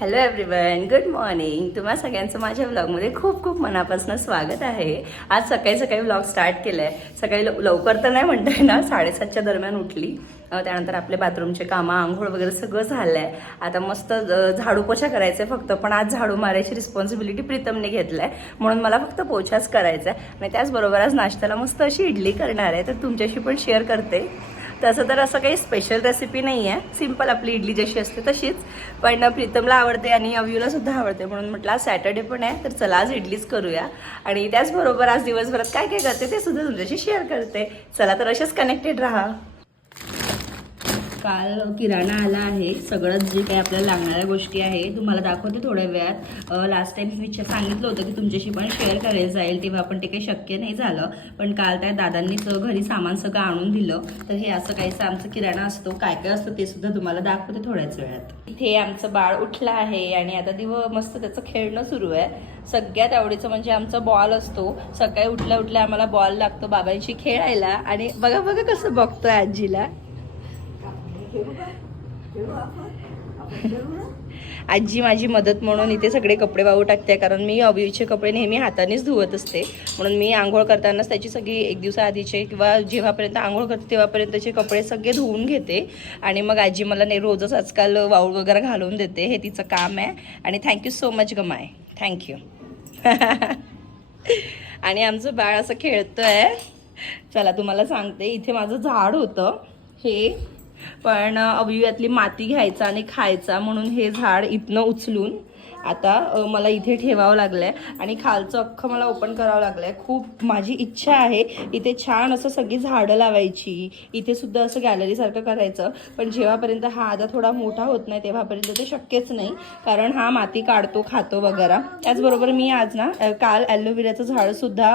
Hello everyone good morning तुम्हा सगळ्यांचं माझ्या ब्लॉगमध्ये खूप खूप मनापासून स्वागत आहे. आज सकाळी सकाळी ब्लॉग स्टार्ट केला आहे सकाळी लव- लवकर तर नाही म्हणता येणार साडेसातच्या दरम्यान उठली. त्यानंतर आपले बाथरूमचे कामं आंघोळ वगैरे सगळं झालं आहे आता मस्त झाडू पोछा करायचं आहे फक्त पण आज झाडू मारायची रिस्पॉन्सिबिलिटी प्रीतमने घेतला आहे म्हणून मला फक्त पोछाच करायचा आहे आणि त्याचबरोबर आज नाश्त्याला मस्त अशी इडली करणार आहे. तर तुमच्याशी पण शेअर करते. तसं तर असं काही स्पेशल रेसिपी नाही आहे सिंपल आपली इडली जशी असते तशीच. पण प्रीतमला आवडते आणि अव्यूला सुद्धा आवडते. म्हणून म्हटलं आज सॅटर्डे पण आहे तर चला आज इडलीच करूया. आणि त्याचबरोबर आज दिवसभरात काय काय करते ते सुद्धा तुमच्याशी शेअर करते. चला तर असेच कनेक्टेड राहा. काल किराणा आला आहे. सगळंच जे काही आपल्याला लागणाऱ्या गोष्टी आहे तुम्हाला दाखवते थोड्या वेळात. लास्ट टाइम मी सांगितलं होतं की तुमच्याशी पण शेअर करायला जाईल तेव्हा पण ते काही शक्य नाही झालं. पण काल त्या दादांनीच घरी सामान सगळं आणून दिलं. तर हे असं काहीसं आमचं किराणा असतो. काय काय असतं ते सुद्धा तुम्हाला दाखवते थोड्याच वेळात. इथे आमचं बाळ उठलं आहे आणि आता दिव मस्त त्याचं खेळणं सुरू आहे. सगळ्यात आवडीचं म्हणजे आमचा बॉल असतो. सकाळी उठल्या उठल्या आम्हाला बॉल लागतो बाबांशी खेळायला. आणि बघा बघा कसं बघतोय आजीला. आजी माझी मदत म्हणून इथे सगळे कपडे वाहू टाकते कारण मी अभिचे कपडे नेहमी हातानेच धुवत असते. म्हणून मी आंघोळ करतानाच त्याची सगळी एक दिवसाआधीचे किंवा जेव्हापर्यंत आंघोळ करते तेव्हापर्यंतचे कपडे सगळे धुवून घेते. आणि मग आजी मला नाही रोजच आजकाल वाऊळ वगैरे घालून देते. हे तिचं काम आहे. आणि थँक्यू सो मच गमाय. थँक्यू आणि आमचं बाळ असं खेळतंय. चला तुम्हाला सांगते. इथे माझं झाड होतं. हे पण अवयवातली माती घ्यायचा आणि खायचा म्हणून हे झाड इथनं उचलून आता मला इथे ठेवावं लागलंय आणि खालचं अख्खं मला ओपन करावं लागलंय. खूप माझी इच्छा आहे इथे छान असं सगळी झाडं लावायची. इथे सुद्धा असं गॅलरीसारखं करायचं. पण जेव्हापर्यंत हा आता थोडा मोठा होत नाही तेव्हापर्यंत ते शक्यच नाही. कारण हा माती काढतो खातो वगैरे. त्याचबरोबर मी आज ना काल ॲलोवेराचं झाडसुद्धा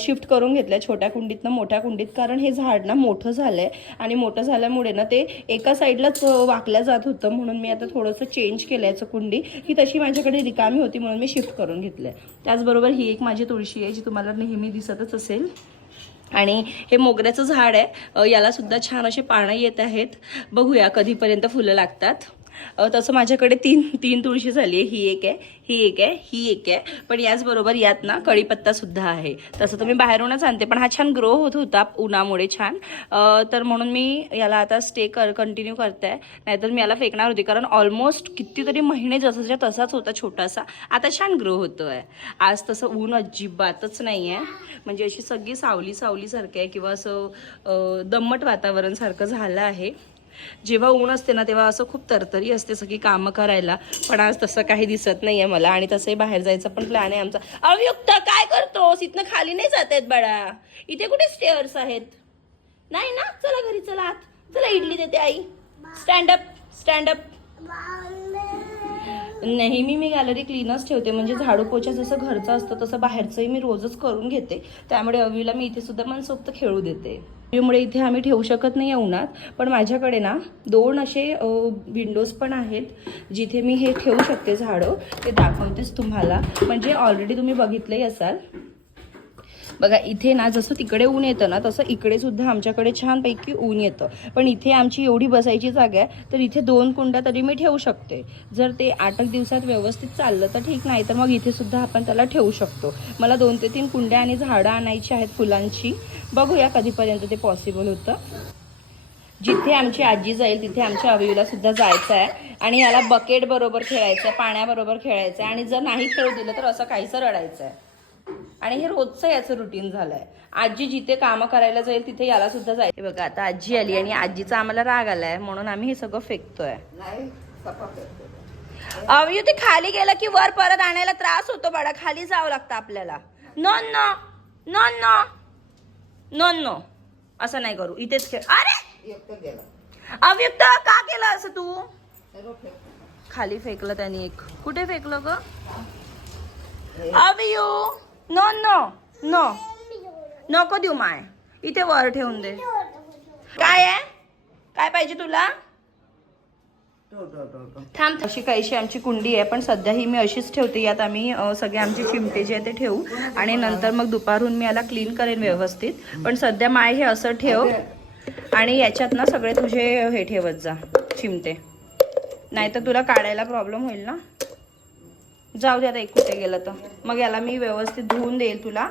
शिफ्ट करून घेतलंय छोट्या कुंडीतनं मोठ्या कुंडीत. कारण हे झाड ना मोठं झालंय. आणि मोठं झाल्यामुळे ना ते एका साईडलाच वाकल्या जात होतं. म्हणून मी आता थोडंसं चेंज केलं याचं कुंडी. ही तशी माझ्याकडे रिकामी होती म्हणून मी शिफ्ट करून घेतलंय. त्याचबरोबर ही एक माझी तुळशी आहे जी तुम्हाला नेहमी दिसतच असेल. आणि हे मोगऱ्याचं झाड आहे. यालासुद्धा याला सुद्धा छान असे पानं येत आहेत. बघूया कधीपर्यंत फुलं लागतात. तसं माझ्याकडे तीन तीन तुळशी झाली आहे. ही एक आहे ही एक आहे ही एक आहे. पण याचबरोबर यात ना कढीपत्तासुद्धा आहे. तसं तर मी बाहेरूनच आणते पण हा छान ग्रो होत होता उन्हामुळे छान. तर म्हणून मी याला आता स्टे कर कंटिन्यू करते. नाहीतर मी याला फेकणार होती कारण ऑलमोस्ट कितीतरी महिने जसाच्या तसाच होता छोटासा. आता छान ग्रो होतो आहे आज तसं ऊन अजिबातच नाही आहे म्हणजे अशी सगळी सावली सावलीसारखी आहे किंवा असं दमट दम्मट झालं आहे. जेव्हा ऊन असते ना तेव्हा असं खूप तरतरी असते सगळी कामं करायला. पण आज तसं काही दिसत नाही आहे मला आणि तसंही बाहेर जायचा पण प्लॅन आहे आमचा. अवयुक्त काय करतोस? इथनं खाली नाही जात आहेत बाळा. इथे कुठे स्टेअर्स आहेत? नाही ना? चला घरी चला आत. चला इडली देते आई. स्टँड अप स्टँड अप नेहमी मी गॅलरी क्लीनच ठेवते. म्हणजे झाडू पोछा जसं घरचं असतं तसं बाहेरचंही मी रोजच करून घेते. त्यामुळे अवीला मी इथे सुद्धा मनसोक्त खेळू देते. त्यामुळे इथे आम्ही ठेवू शकत नाही आहे उन्हात. पण माझ्याकडे ना दोन असे विंडोज पण आहेत जिथे मी हे ठेवू शकते झाडं. ते दाखवतेच तुम्हाला. म्हणजे ऑलरेडी तुम्ही बघितलंही असाल. बघा इथे ना जसं तिकडे ऊन येतं ना तसं इकडे सुद्धा आमच्याकडे छानपैकी ऊन येतं. पण इथे आमची एवढी बसायची जागा आहे तर इथे दोन कुंड्या तरी मी ठेवू शकते. जर ते आठ एक दिवसात व्यवस्थित चाललं तर ठीक नाही तर मग इथे सुद्धा आपण त्याला ठेवू शकतो. मला दोन ते तीन कुंड्या आणि झाडं आणायची आहेत फुलांची. बघूया कधीपर्यंत ते पॉसिबल होतं. जिथे आमची आजी जाईल तिथे आमच्या अवयूला सुद्धा जायचं आहे. आणि याला बकेट बरोबर खेळायचं आहे पाण्याबरोबर खेळायचं आहे. आणि जर नाही खेळू दिलं तर असं काहीसं रडायचं आहे. आणि हे रोजचं याचं रुटीन झालंय. आजी जिथे कामं करायला जाईल तिथे याला सुद्धा जाईल बघा आता आजी आली आणि आजीचा आम्हाला राग आलाय म्हणून आम्ही हे सगळं फेकतोय. अवयू ते खाली गेलं की वर परत आणायला त्रास होतो बाळा खाली जावं लागतं आपल्याला. Non no non no non no. असं नाही करू इथेच खेळ. अरे! अव्यक्त का केलं असं तू? खाली फेकलं त्यांनी एक. कुठे फेकलं ग? अवियू! नो नो नो नको देऊ माय. इथे वर ठेवून दे. काय आहे? काय पाहिजे तुला? थांब अशी काहीशी आमची कुंडी आहे पण सध्या ही मी अशीच ठेवते. यात आम्ही सगळे आमचे चिमटे जे आहे ते ठेवू. आणि नंतर मग दुपारहून मी याला क्लीन करेन व्यवस्थित. पण सध्या माय हे असं ठेव. आणि याच्यात ना सगळे तुझे हे ठेवत जा चिमटे. नाहीतर तुला काढायला प्रॉब्लेम होईल ना. जाऊ दे आता एक कुठे गेलं तर. मग याला मी व्यवस्थित धुवून देईल तुला.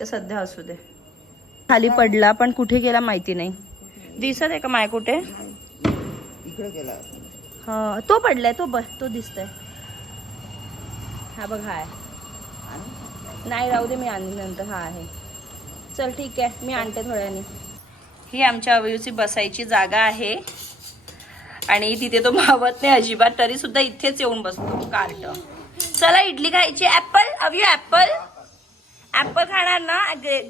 ते सध्या असू दे. खाली पडला पण कुठे गेला माहिती नाही. दिसत आहे का माय कुठे? इकडे गेला. हा तो पडलाय तो बघ तो दिसतोय. हा बघ हा आहे. नाही राहू दे मी आणली नंतर हा आहे. चल ठीक आहे मी आणते थोड्याने. ही आमच्या अवयूची बसायची जागा आहे. आणि तिथे तो मावत नाही अजिबात तरी सुद्धा इथेच येऊन बसतो कार्ट. चला इडली खायची. ऍपल अव्यू ऍपल ऍपल खाणार ना?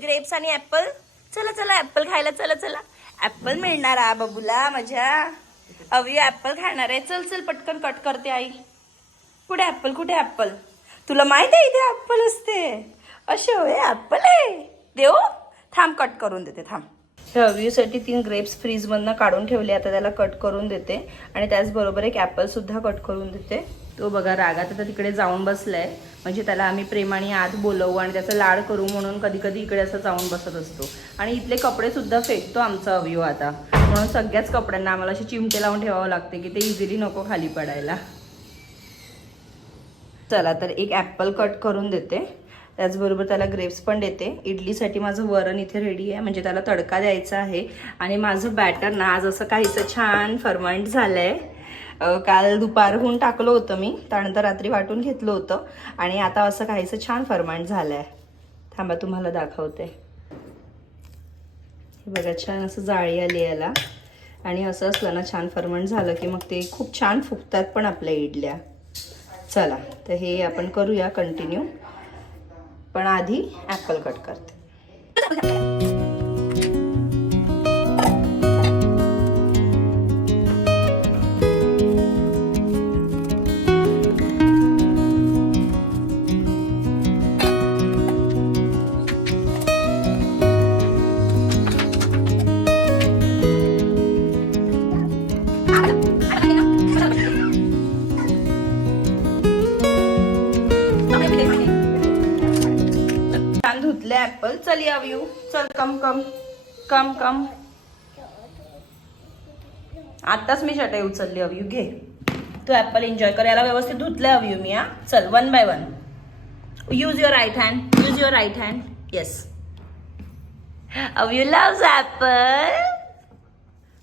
ग्रेप्स आणि ऍपल चला चला ऍपल खायला चला चला. ऍपल मिळणार आ बाबूला माझ्या अव्यू ऍपल खाणार आहे? चल चल पटकन कट करते आई. कुठे ऍपल कुठे ऍपल तुला माहीत आहे इथे ऍपल असते. असे होय ऍपल आहे. देऊ थांब कट करून देते थांब. साठी तीन ग्रेप्स फ्रीजमधनं काढून ठेवले. आता त्याला कट करून देते. आणि त्याचबरोबर एक ॲपल सुद्धा कट करून देते. तो बघा रागात आता तिकडे जाऊन बसलाय. म्हणजे त्याला आम्ही प्रेमाने आत बोलवू आणि त्याचा लाड करू म्हणून कधी कधी इकडे असं जाऊन बसत असतो. आणि इथले कपडे सुद्धा फेकतो आमचा अवयव आता. म्हणून सगळ्याच कपड्यांना आम्हाला असे चिमटे लावून ठेवावं लागते की ते इझिली नको खाली पडायला. चला तर एक ॲपल कट करून देते. त्याचबरोबर त्याला ग्रेप्स पण देते. इडलीसाठी माझं वरण इथे रेडी आहे. म्हणजे त्याला तडका द्यायचा आहे. आणि माझं बॅटर ना आज असं काहीचं छान फर्मंट झालं आहे काल दुपारहून टाकलं होतं मी. त्यानंतर रात्री वाटून घेतलं होतं. आणि आता असं काहीसं छान फर्मंट झालं आहे थांबा तुम्हाला दाखवते. हे बघा छान असं जाळी आली याला. आणि असं असलं ना छान फर्मंट झालं की मग ते खूप छान फुगतात पण आपल्या इडल्या. चला तर हे आपण करूया कंटिन्यू. पण आधी ॲपल कट करते. छान धुतले ऍपल चल यू चल कम कम कम कम आताच मी चटई उचलली अवयू घे. तू ॲपल एन्जॉय कर. याला व्यवस्थित धुतलं हवी मी हा. चल one by one use your right hand use your right hand yes अव्यू loves apple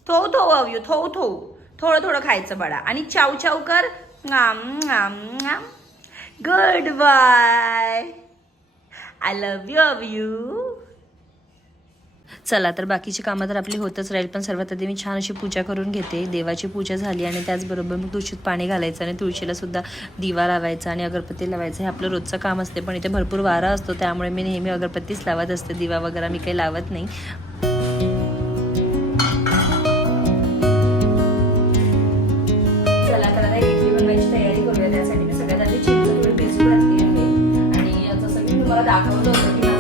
थो थो अव्यू थो थो थोडं थोडं खायचं बाळा. आणि चाव चाव कर. Good bye I love you अव यू चला तर बाकीची कामं तर आपली होतच राहील पण सर्वात आधी मी छान अशी पूजा करून घेते. देवाची पूजा झाली आणि त्याचबरोबर मग तुळशीत पाणी घालायचं आणि तुळशीला सुद्धा दिवा लावायचा आणि अगरबत्ती लावायचं. हे आपलं रोजचं काम असते पण इथे भरपूर वारा असतो त्यामुळे मी नेहमी अगरबत्तीच लावत असते. दिवा वगैरे मी काही लावत नाही. जसं की मी तुम्हाला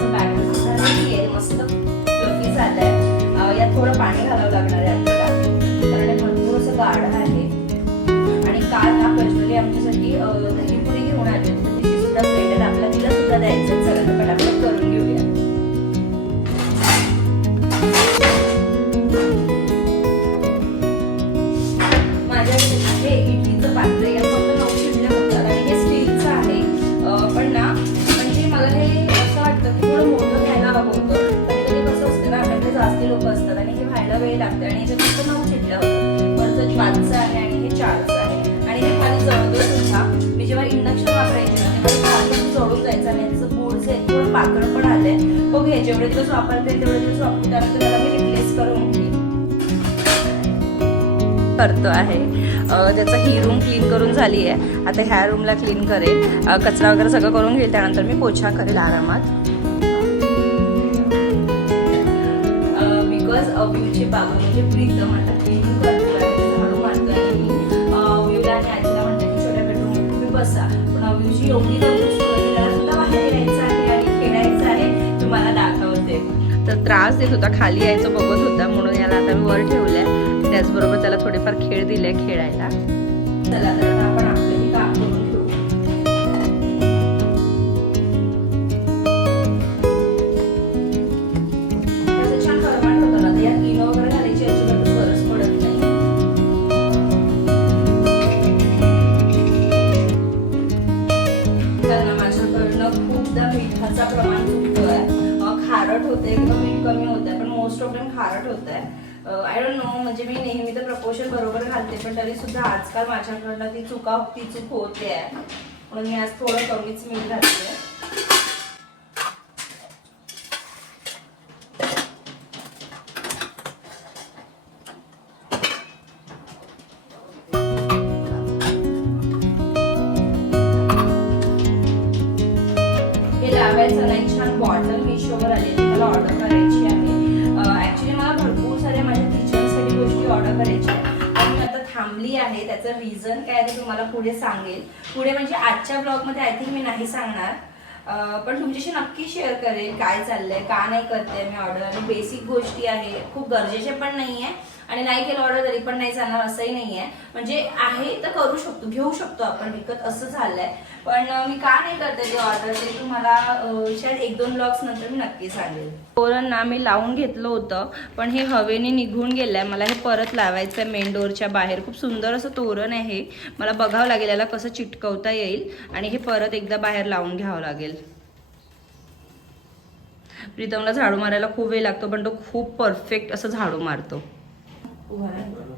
तुमचे थोडं पातळ पण आलंय बघ हे जेवढे दिवस वापरते तेवढे दिवस वापरू त्यानंतर त्याला मी रिप्लेस करून करतो आहे. त्याचं ही रूम क्लीन करून झाली आहे आता ह्या रूमला क्लीन करेल कचरा वगैरे सगळं करून घेईल. त्यानंतर मी पोछा करेल आरामात. बिकॉज व्ह्यूचे बाबा म्हणजे प्रीतम आता क्लीन करतो झाडू मारतो आणि अव्यूला आणि आजीला म्हणते की छोट्या बेडरूम तुम्ही बसा. पण व्ह्यूची एवढी त्रास देत होता खाली यायचं बघत होता म्हणून याला आता मी वर ठेवलंय. त्याचबरोबर त्याला थोडेफार खेळ दिले खेळायला. चला आजकाल माझ्याकडनं ती चुका ती चूक होते. आहे म्हणून मी आज थोडं कमीच मीठ घातले लावायचं ना छान बॉटल मिशोवर आलेली मला ऑर्डर करायची आहे. ऍक्च्युली मला भरपूर साऱ्या माझ्या किचनसाठी गोष्टी ऑर्डर करायच्या आहेत. थांबली आहे त्याचं रिझन काय आहे ते तुम्हाला पुढे सांगेल. पुढे म्हणजे आजच्या ब्लॉगमध्ये आय थिंक मी नाही सांगणार. पण तुमच्याशी नक्की शेअर करेल काय चाललंय का नाही करते मी ऑर्डर आणि बेसिक गोष्टी आहे खूप गरजेचे पण नाही आहे आणि नाही केलं ऑर्डर तरी पण नाही जाणार असंही नाही आहे म्हणजे आहे तर करू शकतो घेऊ शकतो आपण विकत असं झालंय. पण मी का नाही करते ते ऑर्डर ते तुम्हाला शायद एक दोन ब्लॉग्स नंतर मी नक्की सांगेल. तोरण ना मी लावून घेतलं होतं पण हे हवेने निघून गेलंय. मला हे परत लावायचं आहे मेन डोअरच्या बाहेर. खूप सुंदर असं तोरण आहे. मला बघावं लागेल याला कसं चिटकवता येईल. आणि हे परत एकदा बाहेर लावून घ्यावं लागेल. प्रीतमला झाडू मारायला खूप वेळ लागतो पण तो खूप परफेक्ट असं झाडू मारतो. उभा राहा.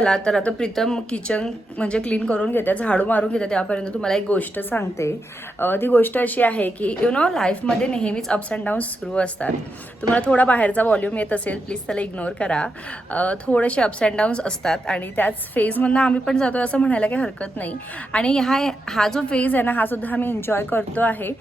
चला तर आता प्रीतम किचन म्हणजे क्लीन करून घेते झाडू मारून घेते त्यापर्यंत तुम्हाला एक गोष्ट सांगते. ती गोष्ट अशी आहे की यु नो लाईफमध्ये नेहमीच अप्स अँड डाऊन्स सुरू असतात. तुम्हाला थोडा बाहेरचा व्हॉल्यूम येत असेल प्लीज त्याला इग्नोर करा. थोडेसे अप्स अँड डाऊन्स असतात आणि त्याच फेजमधनं आम्ही पण जातो असं म्हणायला काही हरकत नाही. आणि हा हा जो फेज आहे ना हा सुद्धा आम्ही एन्जॉय करतो आहे.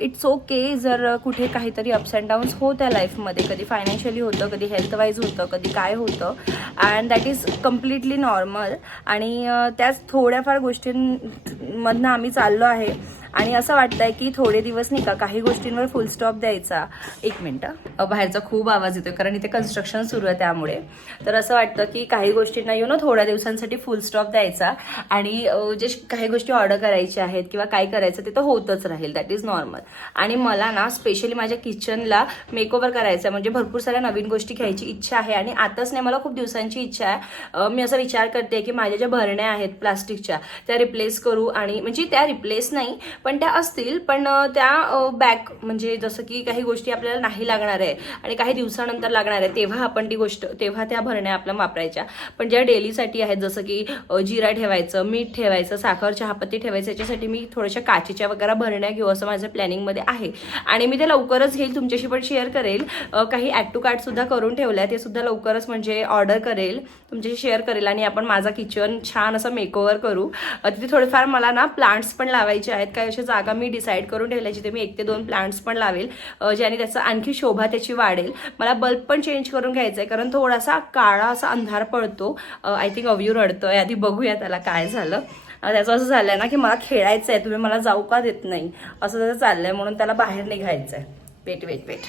इट्स ओके जर कुठे काहीतरी अप्स अँड डाऊन्स होत्या लाईफमध्ये कधी फायनान्शियली होतं कधी हेल्थ वाईज होतं कधी काय होतं. And that is completely normal आणि त्याच थोड्याफार गोष्टींमधनं आम्ही चाललो आहे. आणि असं वाटतंय की थोडे दिवस नाही का काही गोष्टींवर फुल स्टॉप द्यायचा. एक मिनटं बाहेरचा खूप आवाज येतोय कारण इथे कन्स्ट्रक्शन सुरू आहे त्यामुळे. तर असं वाटतं की काही गोष्टींना येऊ ना थोड्या दिवसांसाठी फुल स्टॉप द्यायचा. आणि जे काही गोष्टी ऑर्डर करायच्या आहेत किंवा काय करायचं ते तर होतच राहील दॅट इज नॉर्मल आणि मला ना स्पेशली माझ्या किचनला मेकओव्हर करायचं आहे म्हणजे भरपूर साऱ्या नवीन गोष्टी घ्यायची इच्छा आहे. आणि आताच नाही मला खूप दिवसांची इच्छा आहे. मी असा विचार करते की माझ्या ज्या भरण्या आहेत प्लास्टिकच्या त्या रिप्लेस करू आणि म्हणजे त्या रिप्लेस नाही पण त्या असतील पण त्या बॅक म्हणजे जसं की काही गोष्टी आपल्याला नाही लागणार आहे आणि काही दिवसानंतर लागणार आहे तेव्हा आपण ती गोष्ट तेव्हा त्या भरण्या आपल्या वापरायच्या. पण ज्या डेलीसाठी आहेत जसं की जिरा ठेवायचं मीठ ठेवायचं साखर चहापत्ती ठेवायचं याच्यासाठी मी थोड्याशा काचेच्या वगैरे भरण्या घेऊ असं माझं प्लॅनिंगमध्ये आहे. आणि मी ते लवकरच घेईल तुमच्याशी पण शेअर करेल. काही ॲड टू कार्ड सुद्धा करून ठेवलं आहे ते सुद्धा लवकरच म्हणजे ऑर्डर करेल. तुमच्याशी शेअर करेल आणि आपण माझा किचन छान असं मेकओव्हर करू. तिथे थोडेफार मला ना प्लांट्स पण लावायचे आहेत. काही अशा जागा मी डिसाईड करून ठेवल्याची ते मी एक ते दोन प्लांट्स पण लावेल. ज्याने त्याचं आणखी शोभा त्याची वाढेल. मला बल्ब पण चेंज करून घ्यायचा आहे कारण थोडासा काळा असा अंधार पडतो. आय थिंक अव्यू रडतोय. आधी बघूया त्याला काय झालं. त्याचं असं झालंय ना की मला खेळायचं आहे तुम्ही मला जाऊ का देत नाही? असं त्याचं चाललंय. म्हणून त्याला बाहेर निघायचं आहे वेट वेट वेट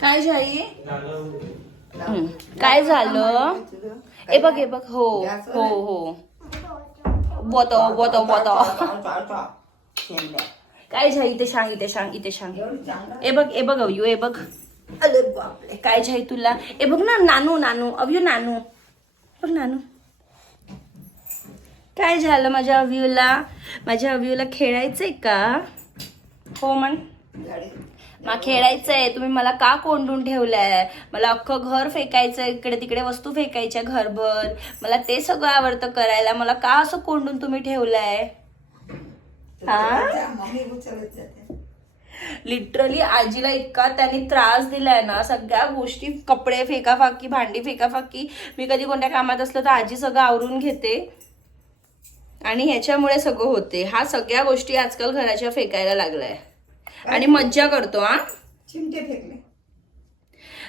काय झाली काय झालं? ए बघ ए बघ हो हो हो. बोत बोत बोत काय झाली? इथे सांग इथे सांग इथे सांग. ए बघ ए बघ अवयू ए बघ. काय झाली तुला? ए बघ ना नानू नानू अवयू नानू. बघ नानू. काय झालं माझ्या अव्यूला? माझ्या अव्यूला खेळायचंय का? हो म्हण. मला खेळायचंय तुम्ही मला का कोंडून ठेवलंय? मला अख्खं घर फेकायचं इकडे तिकडे वस्तू फेकायच्या घरभर. मला ते सगळं आवडतं करायला. मला का असं कोंडून तुम्ही ठेवलंय? हा? लिटरली आजीला इतका त्यांनी त्रास दिलाय ना सगळ्या गोष्टी कपडे फेकाफाकी भांडी फेकाफाकी. मी कधी कोणत्या कामात असलं तर आजी सगळं आवरून घेते. आणि ह्याच्यामुळे सगळं होते. हा सगळ्या गोष्टी आजकाल घराच्या फेकायला लागलाय. आणि मज्जा करतो हा? चिमटे फेकले.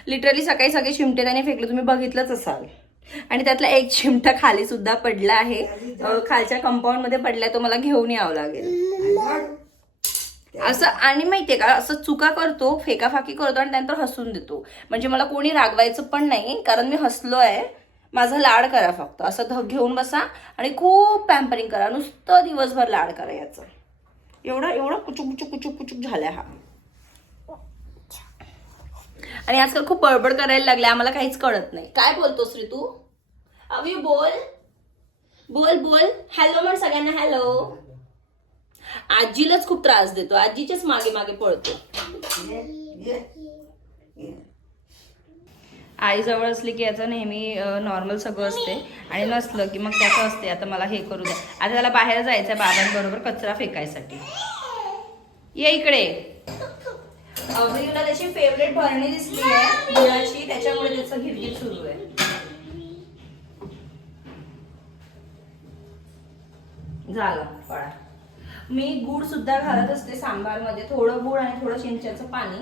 लिटरली सकाळी सगळे चिमटे त्याने फेकले. तुम्ही बघितलंच असाल. आणि त्यातला एक चिमटा खाली सुद्धा पडला आहे. खालच्या कंपाऊंडमध्ये पडलाय तो मला घेऊन यावं लागेल. असं आणि माहितीये का असं चुका करतो फेकाफाकी करतो आणि त्यानंतर हसून देतो. म्हणजे मला कोणी रागवायचं पण नाही कारण मी हसलो आहे माझा लाड करा फक्त. असं घेऊन बसा आणि खूप पॅम्परिंग करा. नुसतं दिवसभर लाड करा याचं. एवढा एवढा कुचुक कुचुक कुचुक कुचुक झालाय हा. आणि आजकाल खूप बडबड करायला लागले आम्हाला काहीच कळत नाही. काय बोलतोस रे तू? अवी बोल. बोल बोल. हॅलो म्हण सगळ्यांना हॅलो आजीलाच खूप त्रास देतो. आजीच्याच मागे मागे पळतो. आईजवळ असली की याचं नेहमी नॉर्मल सगळं असते. आणि नसलं की मग त्याचं असते. आता मला हे करू द्या. आता त्याला बाहेर जायचं बाबांबरोबर कचरा फेकायसाठी. ये इकडे. अवनीला त्याची फेवरेट भरणी दिसली आहे. गुळाची त्याच्यामुळे त्याचं घिरगीत सुरू आहे. झालं फळा मी गुड सुद्धा घालत असते सांबारमध्ये थोडं गुड आणि थोडं चिंचेचं पाणी.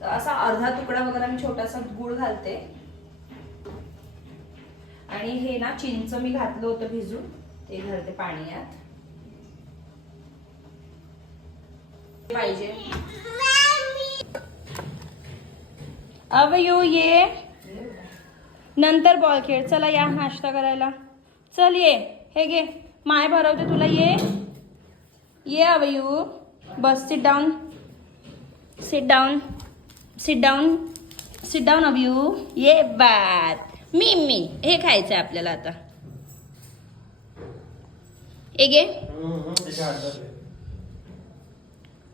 तर असा अर्धा तुकडा वगैरे मी छोटासा गुळ घालते. आणि हे ना चिंच मी घातलं होतं भिजून ते घालते पाण्यात. पाहिजे. अव यू ये. नंतर बॉल खेळ. चला या नाश्ता करायला. चल ये. हे घे. माय भरवते तुला ये. ये अवयू बस sit down sit down sit down sit down अव यू ये बात. मी मी. हे खायचं आहे आपल्याला आता. ए गे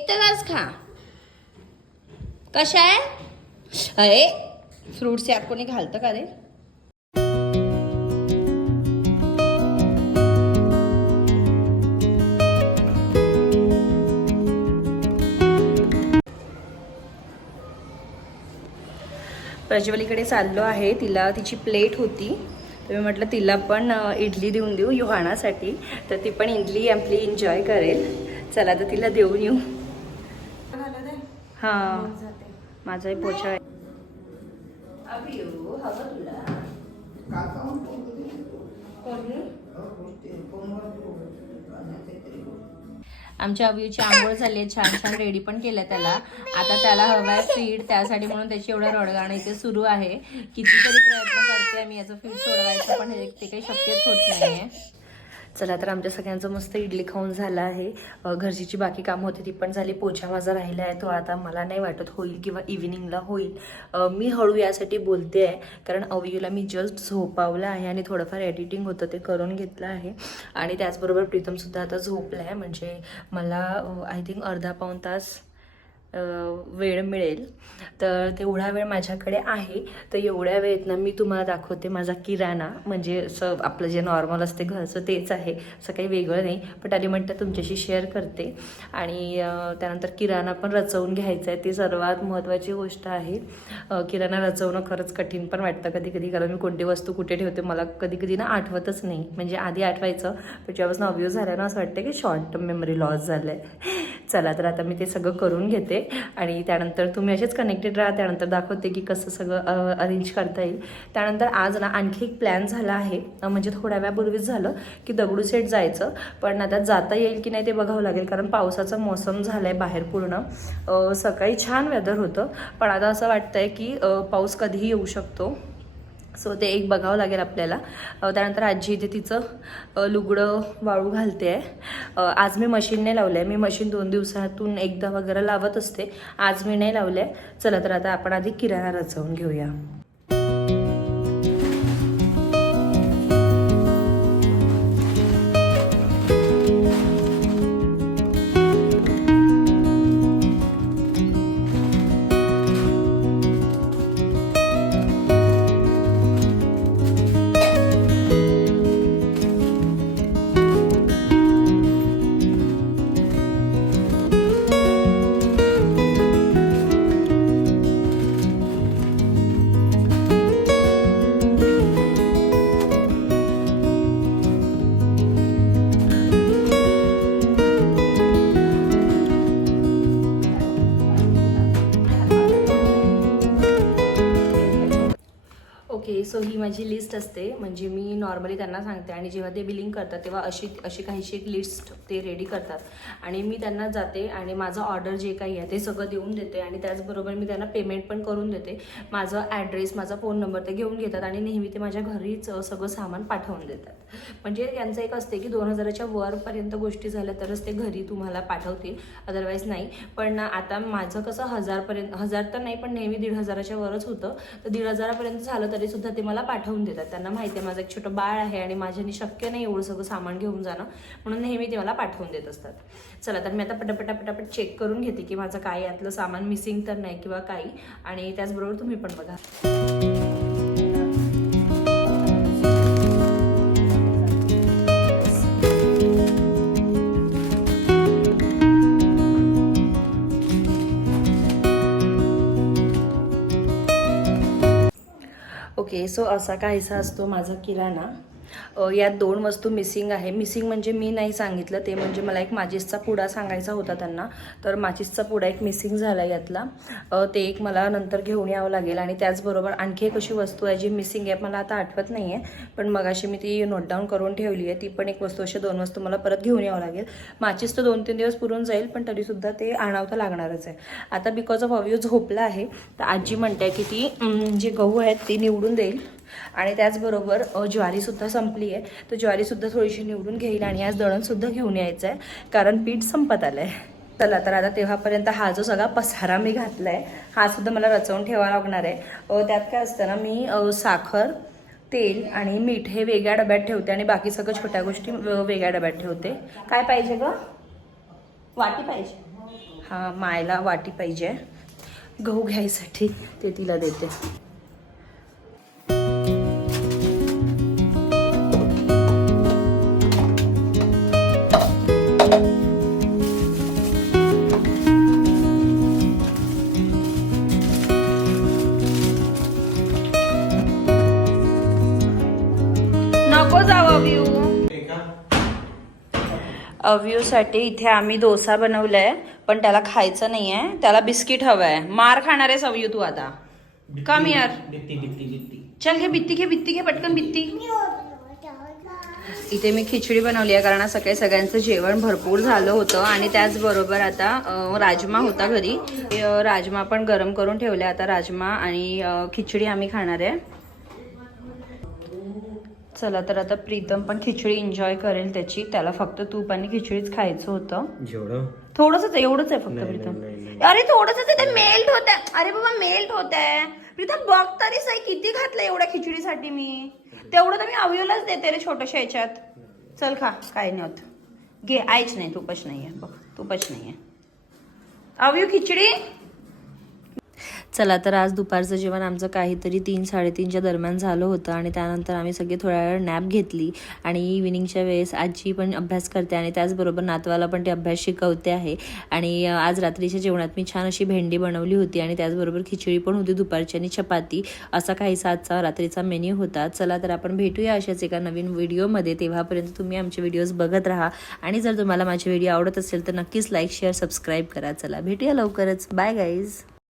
एकटाच खा. कशा आहे? अरे फ्रुट्स यात कोणी घालतं का रे? प्रज्वलीकडे चाललो आहे. तिला तिची प्लेट होती. तर मी म्हटलं तिला पण इडली देऊन देऊ युहानासाठी. तर ती पण इडली आपली एन्जॉय करेल. चला तर तिला देऊन येऊ. हां. माझाही पोचा आहे आमच्या अभियूची आंघोळ झाली आहे छान छान रेडी पण केलं त्याला. आता त्याला हवाय फीड त्यासाठी म्हणून त्याची एवढं रडगाणं इथे सुरू आहे. कितीतरी प्रयत्न करते मी याचं फीड सोडवायचं पण हे- ते काही शक्यच होत नाहीये. चला तर आमच्या सगळ्यांचं मस्त इडली खाऊन झालं आहे. घरचीची घरची बाकी कामं होती ती पण झाली. पोछा माझा राहिला आहे तो आता मला नाही वाटत होईल किंवा इव्हिनिंगला होईल. मी हळू यासाठी बोलते आहे कारण अवयूला मी जस्ट झोपावलं आहे आणि थोडंफार एडिटिंग होतं ते करून घेतलं आहे. आणि त्याचबरोबर प्रीतमसुद्धा आता झोपला आहे म्हणजे मला आय थिंक अर्धा पाऊण तास वेळ मिळेल. तर तेवढा वेळ माझ्याकडे आहे. तर एवढ्या वेळेत ना मी तुम्हाला दाखवते माझा किराणा. म्हणजे असं आपलं जे नॉर्मल असते घरचं तेच आहे. असं काही वेगळं नाही. पण आली म्हणतात तुमच्याशी शेअर करते. आणि त्यानंतर किराणा पण रचवून घ्यायचा आहे. ती सर्वात महत्त्वाची गोष्ट आहे. किराणा रचवणं खरंच कठीण पण वाटतं कधी कधी कारण मी कोणती वस्तू कुठे ठेवते मला कधी कधी ना आठवतच नाही. म्हणजे आधी आठवायचं. पण जेव्हापासून अब्यूज झाल्यानं ना असं वाटतं की शॉर्ट टर्म मेमरी लॉस झालं आहे चला तर आता मी ते सगळं करून घेते. आणि त्यानंतर तुम्ही असेच कनेक्टेड राहा त्यानंतर दाखवते की कसं सगळं अरेंज करता येईल. त्यानंतर आज ना आणखी एक प्लॅन झाला आहे. म्हणजे थोड्या वेळापूर्वीच झालं की दगडूशेठ जायचं पण आता जाता येईल की नाही ते बघावं लागेल कारण पावसाचं मौसम झाला आहे बाहेर पूर्ण. सकाळी छान वेदर होतं पण आता असं वाटतंय की पाऊस कधीही येऊ शकतो. सो ते एक बघावं लागेल आपल्याला. त्यानंतर आजी इथे तिचं लुगडं वाळू घालते आहे आज मी मशीनने लावलं आहे मी मशीन दोन दिवसातून एकदा वगैरे लावत असते. आज मी नाही लावलं आहे चला तर आता आपण आधी किराणा रचवून घेऊया. सो ही माझी लिस्ट असते. म्हणजे मी नॉर्मली त्यांना सांगते आणि जेव्हा ते बिलिंग करतात तेव्हा अशी अशी काहीशी एक लिस्ट ते रेडी करतात. आणि मी त्यांना जाते आणि माझं ऑर्डर जे काही आहे ते सगळं देऊन देते आणि त्याचबरोबर मी त्यांना पेमेंट पण करून देते. माझं ॲड्रेस माझा फोन नंबर ते घेऊन घेतात आणि नेहमी ते माझ्या घरीच सगळं सामान पाठवून देतात. म्हणजे यांचं एक असते की दोन हजाराच्या वरपर्यंत गोष्टी झाल्या तरच ते घरी तुम्हाला पाठवतील. अदरवाईज नाही. पण आता माझं कसं हजारपर्यंत हजार तर नाही पण नेहमी दीड हजाराच्या वरच होतं. तर दीड हजारापर्यंत झालं तर सुद्धा ते मला पाठवून देतात. त्यांना माहिती आहे माझं एक छोटं बाळ आहे आणि माझ्याने शक्य नाही एवढं सगळं सामान घेऊन जाणं म्हणून नेहमी ते मला पाठवून देत असतात. चला तर मी आता पटापटा पटापट चेक करून घेते की माझं काय यातलं सामान मिसिंग तर नाही किंवा काही. आणि त्याचबरोबर तुम्ही पण बघा. ओके सो असा काहीसा असतो माझा किराणा. यात दोन वस्तू मिसिंग आहे. मिसिंग म्हणजे मी नाही सांगितलं ते म्हणजे मला एक माचिसचा पुडा सांगायचा होता त्यांना. तर माचिसचा पुडा एक मिसिंग झाला यातला. ते एक मला नंतर घेऊन यावं लागेल आणि त्याचबरोबर आणखी एक अशी वस्तू आहे जी मिसिंग आहे मला आता आठवत नाही आहे पण मगाशी मी ती नोटडाऊन करून ठेवली आहे. ती पण एक वस्तू अशी दोन वस्तू मला परत घेऊन यावं लागेल. माचिस तर दोन तीन दिवस पुरून जाईल पण तरीसुद्धा ते आणावं तर लागणारच आहे. आता बिकॉज ऑफ अव्यू झोपला आहे तर आजी म्हणते की ती जे गहू आहेत ती निवडून देईल. आणि त्याचबरोबर ज्वारीसुद्धा संपली आहे. तर ज्वारीसुद्धा थोडीशी निवडून घेईल आणि आज दळणसुद्धा घेऊन यायचं आहे कारण पीठ संपत आलं आहे चला तर आता तेव्हापर्यंत हा जो सगळा पसारा मी घातला आहे हा सुद्धा मला रचवून ठेवावा लागणार आहे. त्यात काय असतं ना मी साखर तेल आणि मीठ हे वेगळ्या डब्यात ठेवते आणि बाकी सगळं छोट्या गोष्टी वेगळ्या डब्यात ठेवते. काय पाहिजे ग? वाटी पाहिजे. हां मायला वाटी पाहिजे. गहू घ्यायसाठी ते तिला देते. नको जाऊ अव्यू अव्यूसाठी इथे आम्ही डोसा बनवलाय पण त्याला खायचं नाहीये. त्याला बिस्किट हवंय. मार खाणार आहेस अव्यू तू आता. कम यार बित्ती बित्ती बित्ती चल घे बित्ती घे बित्ती घे पटकन बित्ती इथे मी खिचडी बनवली आहे कारण आज सकाळी सगळ्यांचं जेवण भरपूर झालं होतं. आणि त्याचबरोबर आता राजमा होता घरी. राजमा पण गरम करून ठेवले आता राजमा आणि खिचडी आम्ही खाणार आहे. चला तर आता प्रीतम पण खिचडी एन्जॉय करेल त्याची. त्याला फक्त तूप आणि खिचडीच खायचं होतं. जेवढं? थोडंच एवढंच आहे फक्त प्रीतम. अरे ते मेल्ट होत अरे बाबा मेल्ट होत आहे प्रीतम बघ तरी किती घातलं एवढ्या खिचडीसाठी मी. तेवढं तर मी अवयवलाच देते रे छोट्याशा ह्याच्यात चल खा काय नाही होत. घे आईच नाही तुपच नाही आहे बघ तुपच नाही आहे अवयव खिचडी? चला तर आज दुपारचं जेवण आमचं काहीतरी तीन साडेतीनच्या दरम्यान झालं होतं आणि त्यानंतर आम्ही सगळे थोड्या वेळ नॅप घेतली आणि इव्हिनिंगच्या वेळेस आजी पण अभ्यास करते आणि त्याचबरोबर नातवाला पण ते अभ्यास शिकवते आहे. आणि आज रात्रीच्या जेवणात मी छान अशी भेंडी बनवली होती आणि त्याचबरोबर खिचडी पण होती दुपारची आणि चपाती. असा काहीसा आजचा रात्रीचा मेन्यू होता. चला तर आपण भेटूया अशाच एका नवीन व्हिडिओमध्ये. तेव्हापर्यंत तुम्ही आमचे व्हिडिओज बघत राहा आणि जर तुम्हाला माझे व्हिडिओ आवडत असेल तर नक्कीच लाईक शेअर सबस्क्राईब करा. चला भेटूया लवकरच. Bye guys.